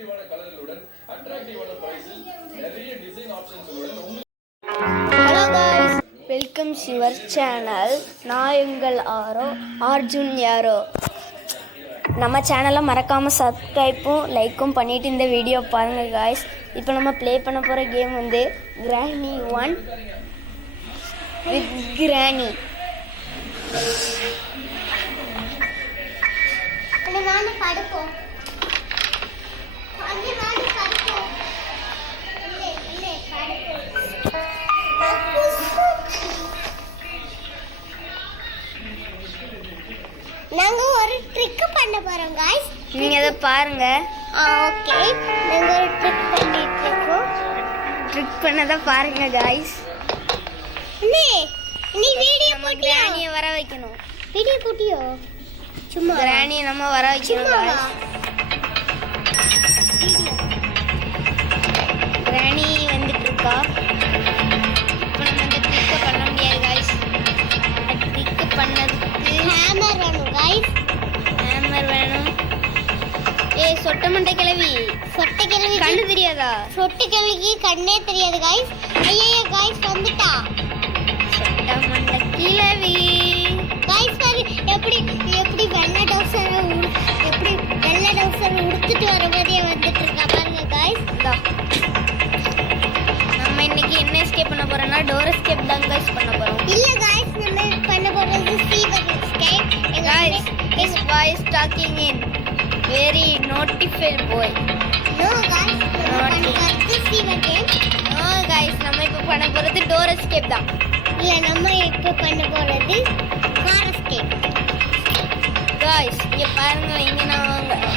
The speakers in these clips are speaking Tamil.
அட்ராக்டிவான கலர்களுடன் அட்ராக்டிவான பிரைஸில் நிறைய டிசைன் ஆப்ஷன்களுடன் hello guys, welcome your channel. நான் எங்கள் அர்ஜுன் யாரோ. நம்ம சேனலை மறக்காமல் சப்ஸ்கிரைப்பும் லைக்கும் பண்ணிவிட்டு இந்த வீடியோ பாருங்கள் गाइस. இப்போ நம்ம ப்ளே பண்ண போகிற கேம் வந்து கிராணி 1 வித் கிராணி. நாங்க ஒரு ட்ரிக் பண்ண போறோம் गाइस. நீங்க அத பாருங்க. ஓகே, நாங்க ஒரு ட்ரிக் பண்ணிட்டு இருக்கோம். ட்ரிக் பண்ணத பாருங்க गाइस. நீ வீடியோ நம்ம கிராணியை வர வைக்கணும். வீடியோ போட்டியோ? சும்மா கிராணியை நம்ம வர வைக்கணும் गाइस. கிராணி வந்துட்டு இருக்கா. இப்போ நம்ம இந்த ட்ரிக் பண்ண முடியாது गाइस. ட்ரிக் பண்ணதுக்கு ஹேமர் வேணும் गाइस. ஹேமர் வேணும். ஏய் சொட்ட மண்டை கிழவி, சொட்ட கிழவி கண்ணு தெரியாதா? சொட்ட கிழவிக்கு கண்ணே தெரியாது गाइस. ஐயோ गाइस வந்துட்டா சொட்ட மண்டை கிழவி. गाइस பாரு எப்படி வெள்ளை டவுசர் உடுத்திட்டு வரும்போதே வந்துட்டு இருக்கா பாருங்க गाइस. நம்ம இன்னைக்கு என்ன எஸ்கேப் பண்ண போறோம்னா டோர் எஸ்கேப் தான் गाइस பண்ண போறோம். இல்ல गाइस, நம்ம பண்ண போறது sewer escape. Guys, this boy is talking in very notified boy. No guys, நம்ம பண்ண போறது சீவர் கேம். No guys, நம்ம இப்ப பண்ண போறது டோர் எஸ்கேப் தான். இல்ல, நம்ம இப்ப பண்ண போறது கார் எஸ்கேப். Guys, இங்க பாருங்க, இங்க நான்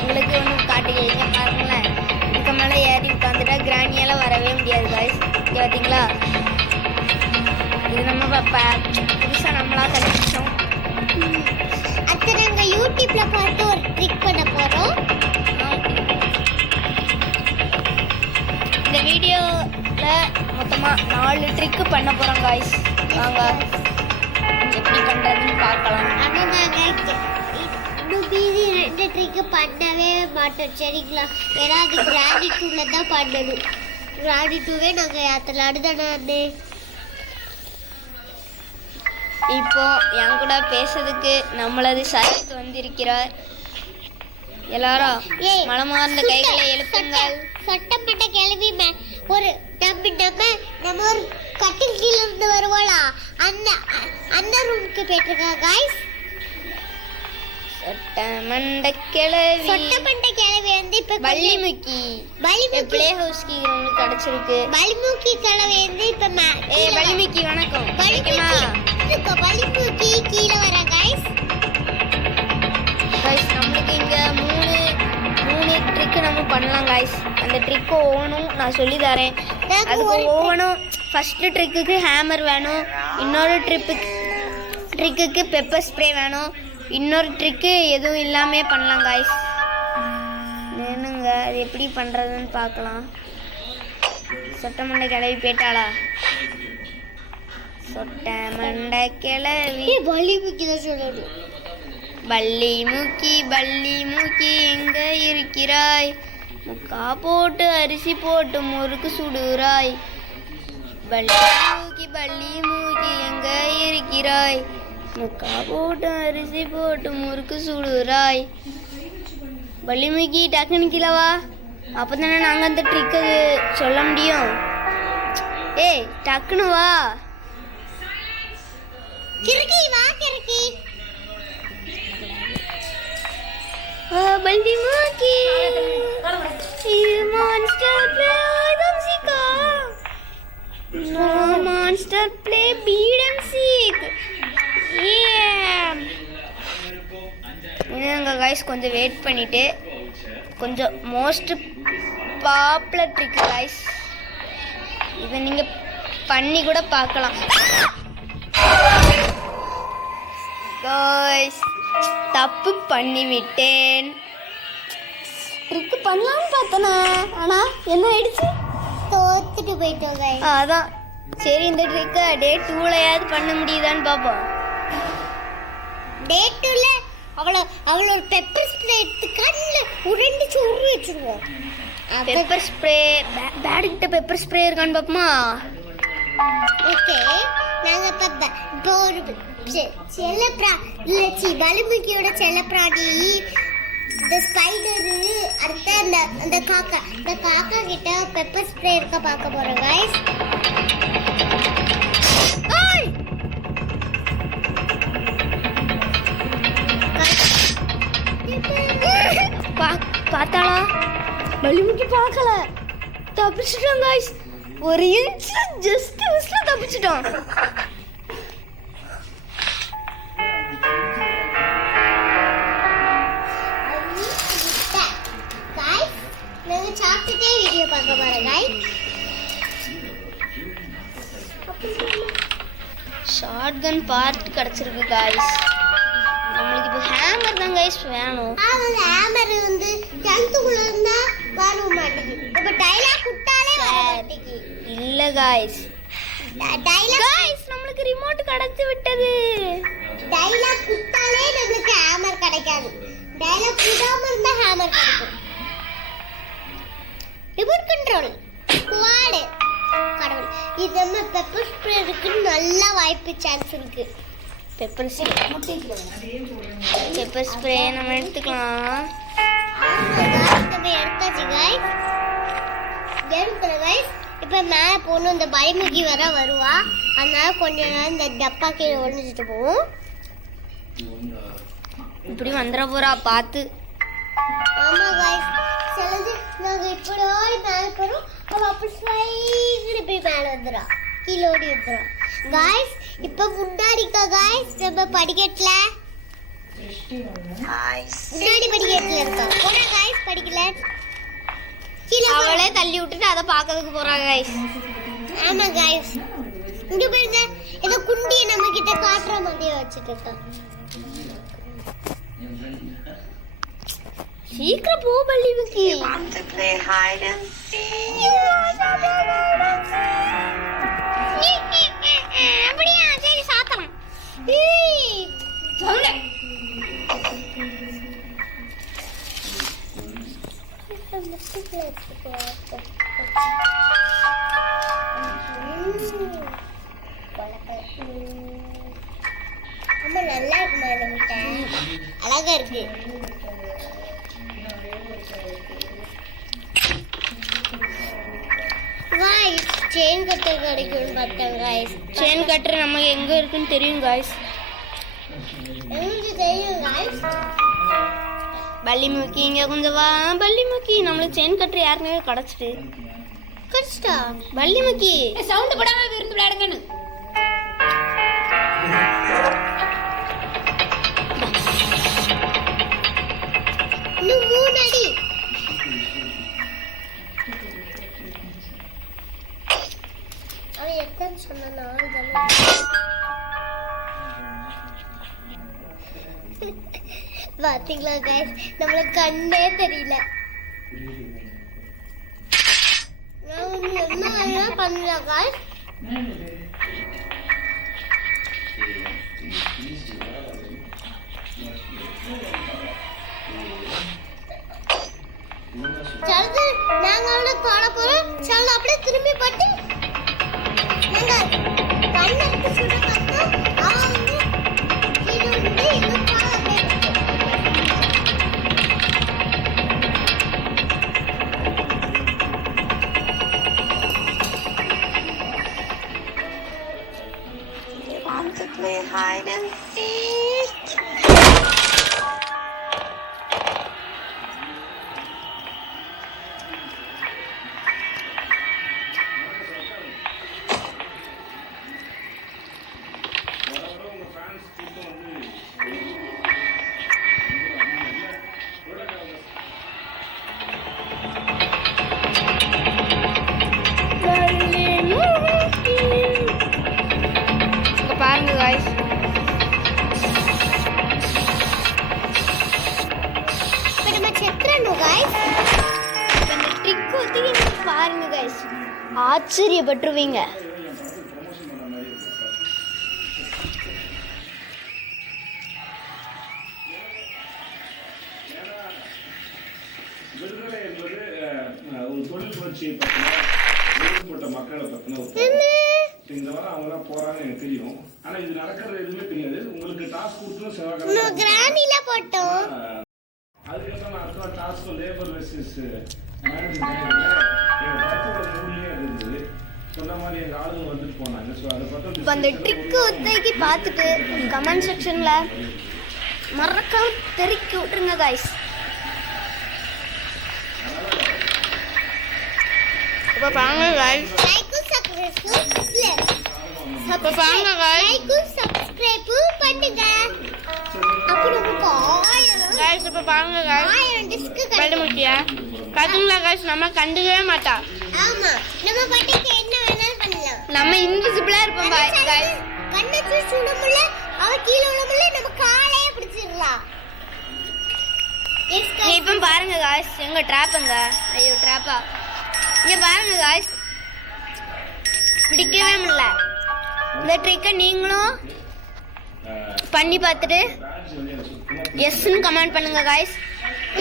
உங்களுக்கு ஒன்று காட்டுகிறேன். இங்க பாருங்களேன், இதுக்கு மேலே ஏறி உட்காந்துட்டா கிராணியால வரவே முடியாது guys. இங்க பார்த்தீங்களா, இது நம்ம புதுசாக நம்மளா கண்டுபிடிச்சோம். அத நாங்க யூடியூப்ல பார்த்து ஒரு ட்ரிக் பண்ண போறோம். இந்த வீடியோல மொத்தமா 4 ட்ரிக் பண்ண போறோம் गाइस. வாங்க எப்படி பண்றதுன்னு பார்க்கலாம். ஆனா நாங்க இன்னும் மீதி 2 ட்ரிக் பண்ணவே மாட்டோம் சரிங்களா? ஏன்னா அது கிராடி 2ல தான் பண்ணணும். கிராடி 2வே நாங்க யாத்திர அடுத்தானே. இப்போ என் கூட பேசுறதுக்கு நம்மளது சரத் வந்திருக்கிறார். எல்லாரும் மனமார்ந்த கைகளை எழுப்புங்கள். சொட்டப்பட்ட கிளவி ஒரு நம்ம ஒரு கட்டில் கீழ இருந்து வருவோம்ல, அந்த ரூமுக்கு போயிட்டுருக்கா गाइस. சொட்டமண்ட கிழவி வந்து இப்ப பள்ளிமுக்கி ப்ளே ஹவுஸ் கீ உங்களுக்கு கிடைச்சிருக்கு. பள்ளிமுக்கி கிளவி வந்து இப்ப பள்ளிமுக்கி வணக்கம். பள்ளிமுக்கி கீழே வர गाइस. நம்மளுக்கு இங்க மூணு ட்ரிக் நம்ம பண்ணலாம் गाइस. அந்த ட்ரிக் ஒவ்வொன்றும் நான் சொல்லி தரேன். அதுக்கு ஒவ்வொன்றும் ஃபர்ஸ்ட் ட்ரிக்குக்கு ஹேமர் வேணும், இன்னொரு ட்ரிக்குக்கு பெப்பர் ஸ்ப்ரே வேணும், இன்னொரு ட்ரிக்கு எதுவும் இல்லாமல் பண்ணலாம் गाइस. வேணுங்க, அது எப்படி பண்ணுறதுன்னு பார்க்கலாம். சொட்ட மண்டை கிளவி போயிட்டாளா? சொட்ட மண்டை கிளவி பள்ளிமுக்கி தான் சொல்லணும். பள்ளி மூக்கி எங்க இருக்கிறாய்? முக்கா போட்டு அரிசி போட்டு முறுக்கு சுடுறாய். பள்ளி மூக்கி எங்க இருக்கிறாய்? முக்கா போட்டு அரிசி போட்டு முறுக்கு சுடுறாய். பள்ளிமுக்கி டக்குன்னு கீழவா, அப்பதானே நாங்க அந்த ட்ரிக்கு சொல்ல முடியும். ஏய் டக்குன்னு வா. கிறுக்கி बल्दी मोकी ये monster play hide and seek. No monster play beat and seek. Yeah. என்னங்க गाइस, கொஞ்சம் வெயிட் பண்ணிட்டு கொஞ்சம் மோஸ்ட் பாப்புலர் ட்ரிக் गाइस. இதை நீங்க பண்ணி கூட பார்க்கலாம் गाइस. தப்பு பண்ணிவிட்டேன். ட்ரிக் பண்ணலான்னு பார்த்தேனா, ஆனா என்ன ஆயிடுச்சு, தோத்துட்டு போயிட்டோம் गाइस. அதான் சரி, இந்த ட்ரிக்கை டே 2லயாவது பண்ண முடியுதான்னு பார்ப்போம். டே 2ல அவளோட பெப்பர் ஸ்ப்ரே எடுத்து கண்ணில் உருண்டு உருவி வச்சுருவோம். பெப்பர் ஸ்ப்ரே பேடுக்கிட்ட பெப்பர் ஸ்ப்ரே இருக்கான்னு பார்ப்போமா? ஓகே, நாங்கள் இப்போ ஒரு பலிமுக்கியோட செல்லப்பிராணி இந்த ஸ்பைடரு, அடுத்த அந்த காக்கா கிட்ட பெப்பர் ஸ்ப்ரே இருக்க பார்க்க போகிறோம் கைஸ். பார்த்தாளா? பலிமுக்கி பார்க்கல, தப்பிச்சிட்டோம் கைஸ். ஒரு இன்ச் ஜஸ்ட் மிஸ்ல தப்பிச்சிட்டோம். நாங்கள் சாப்பிட்டுட்டே வீடியோ பார்க்க போகிறோம் கைஸ். ஷார்ட்கன் பார்ட் கிடச்சிருக்கு கைஸ். நம்மளுக்கு இப்போ ஹேமர் தான் கைஸ் வேணும். ஹேமர் வந்து கிணத்துக்குள்ள இருந்தா வர மாட்டேங்குது. இப்போ டைலாக் விட்டாலே வர மாட்டேங்குது. இல்ல கைஸ், டைலாக் கைஸ் நம்மளுக்கு ரிமோட் கிடைச்சு விட்டது. டைலாக் விட்டாலே நமக்கு ஹேமர் கிடைக்காது. டைலாக் விடாம இருந்தா ஹேமர் கிடைக்கும். ரிமோட் கண்ட்ரோல் ஸ்குவாட் கடவுள். இது நம்ம பெப்பர் ஸ்ப்ரே இருக்கு, நல்ல வாய்ப்பு சான்ஸ் இருக்கு. பெப்பர் ஸ்ப்ரே நம்ம எடுத்துக்கலாம். நம்ம எடுத்தாச்சு கைஸ். எடுத்துறோம் கைஸ். இப்போ மேலே போகணும். இந்த பயமுகி வர வருவா, அதனால கொஞ்ச நேரம் இந்த டப்பா கீழே ஒழிஞ்சிட்டு போவோம். இப்படி வந்துட போறா பார்த்து. ஆமா கைஸ், சிலது நாங்கள் இப்படி ஓடி மேலே போகிறோம், அவள் அப்படி ஸ்லைடு போய் மேலே வந்துடும், கீழே ஓடி வந்துடும். காய்ஸ் இப்போ முன்னாடிக்கா காய்ஸ் நம்ம படிக்கட்டில் முன்னாடி படிக்கட்டில் இருக்கோம். போனா காய்ஸ் படிக்கல கீழே அவளே தள்ளி விட்டுட்டு அதை பார்க்கறதுக்கு போறா காய்ஸ். ஆமா காய்ஸ், இங்க பாருங்க, ஏதோ குண்டியை நம்ம கிட்ட காட்டுற மாதிரியே வச்சுட்டு இருக்கோம். சீக்கிரம் போ பள்ளிவுக்கு. அப்படியா? சரி சாத்தலாம். ரொம்ப நல்லா இருக்குமா இந்த முட்டை? அழகா இருக்கு. गाइस चेन कटर கிடைக்கும்னு பார்த்தேன் गाइस. செயின் கட்டர் நமக்கு எங்க இருக்குன்னு தெரியும் गाइस. எனக்கு தெரியும் गाइस. பள்ளிமுக்கி இங்க கொஞ்சம் வா. பள்ளிமுக்கி நம்மளுக்கு செயின் கட்டர் யாருனே கிடைச்சிட்டு. கஷ்டா பள்ளிமுக்கி சவுண்ட் போடாம இருந்து விளையாடுங்கன்னு. இன்னும் 3 அடி. அவன் எத்தனை சொன்னா பாத்தீங்களா கைஸ், நம்மளுக்கு கண்ணே தெரியல. என்ன பண்ணல கைஸ். சரி நாங்க அவனை காண போறோம். சரி அப்படியே திரும்பி பட்டு நாங்க கண்ணு சுட பார்த்தோம். அவன் வந்து கீழே வந்து இன்னும் கால Want to play hide and seek? பாருங்க गाइस, இப்போ நம்ம செத்துறணும் गाइस. இந்த ட்ரிக் ஒத்திங்க பாருங்க गाइस, ஆச்சரியப்பட்டுருவீங்க. தொழில் புரட்சியை பத்தின ஒடுக்கப்பட்ட மக்களை பத்தின ஒரு படம். இந்த வாரம் அவங்க தான் போறாங்க எனக்கு தெரியும். ஆனா இது நடக்கிறது எதுவுமே தெரியாது. உங்களுக்கு டாஸ்க் கொடுத்து செவ்வாய்க்கிழமை கிராண்டில போட்டோம். அதுக்கப்புறம் நான் அடுத்த டாஸ்க் லேபர் வெர்சஸ் மூலியே இருந்தது. சொன்ன மாதிரி எங்க ஆளுங்க வந்துட்டு போனாங்க. ஸோ அதை பார்த்தா இப்போ அந்த ட்ரிக்கு ஒத்தைக்கு பார்த்துட்டு கமெண்ட் செக்ஷனில் மறக்காம தெரிக்க விட்டுருங்க காய்ஸ். இப்போ பாருங்க காய்ஸ். லைக்கும் சப்ஸ்கிரைப் இப்போ பாருங்க காய்ஸ். லைக்கும் சப்ஸ்கிரைப் பண்ணுங்க. அப்போ நமக்கு 1000 காய்ஸ் இப்போ பாருங்க காய்ஸ். டிஸ்க் பல்லு முக்கியா பார்த்தீங்களா காய்ஸ்? நம்ம கண்டுக்கவே மாட்டா. ஆமா நம்ம பாட்டுக்கு என்ன வேணாலும் பண்ணலாம். நம்ம இன்விசிபிளா இருப்போம் காய்ஸ். கண்ணச்சு சுடமுள்ள அவ கீழ உள்ளமுள்ள நம்ம காலையே பிடிச்சிரலாம். எஸ் இப்போ பாருங்க காய்ஸ், எங்க ட்ராப்புங்க. ஐயோ ட்ராப்பா. இங்க பாருங்க காய்ஸ், பிடிக்கவே முடியல. இந்த ட்ரிக்கை நீங்களும் பண்ணி பார்த்துட்டு எஸ்ன்னு கமெண்ட் பண்ணுங்க காய்ஸ்,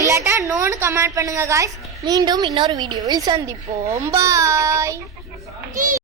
இல்லாட்டா நோன்னு கமெண்ட் பண்ணுங்க காய்ஸ். மீண்டும் இன்னொரு வீடியோவில் சந்திப்போம். பாய்.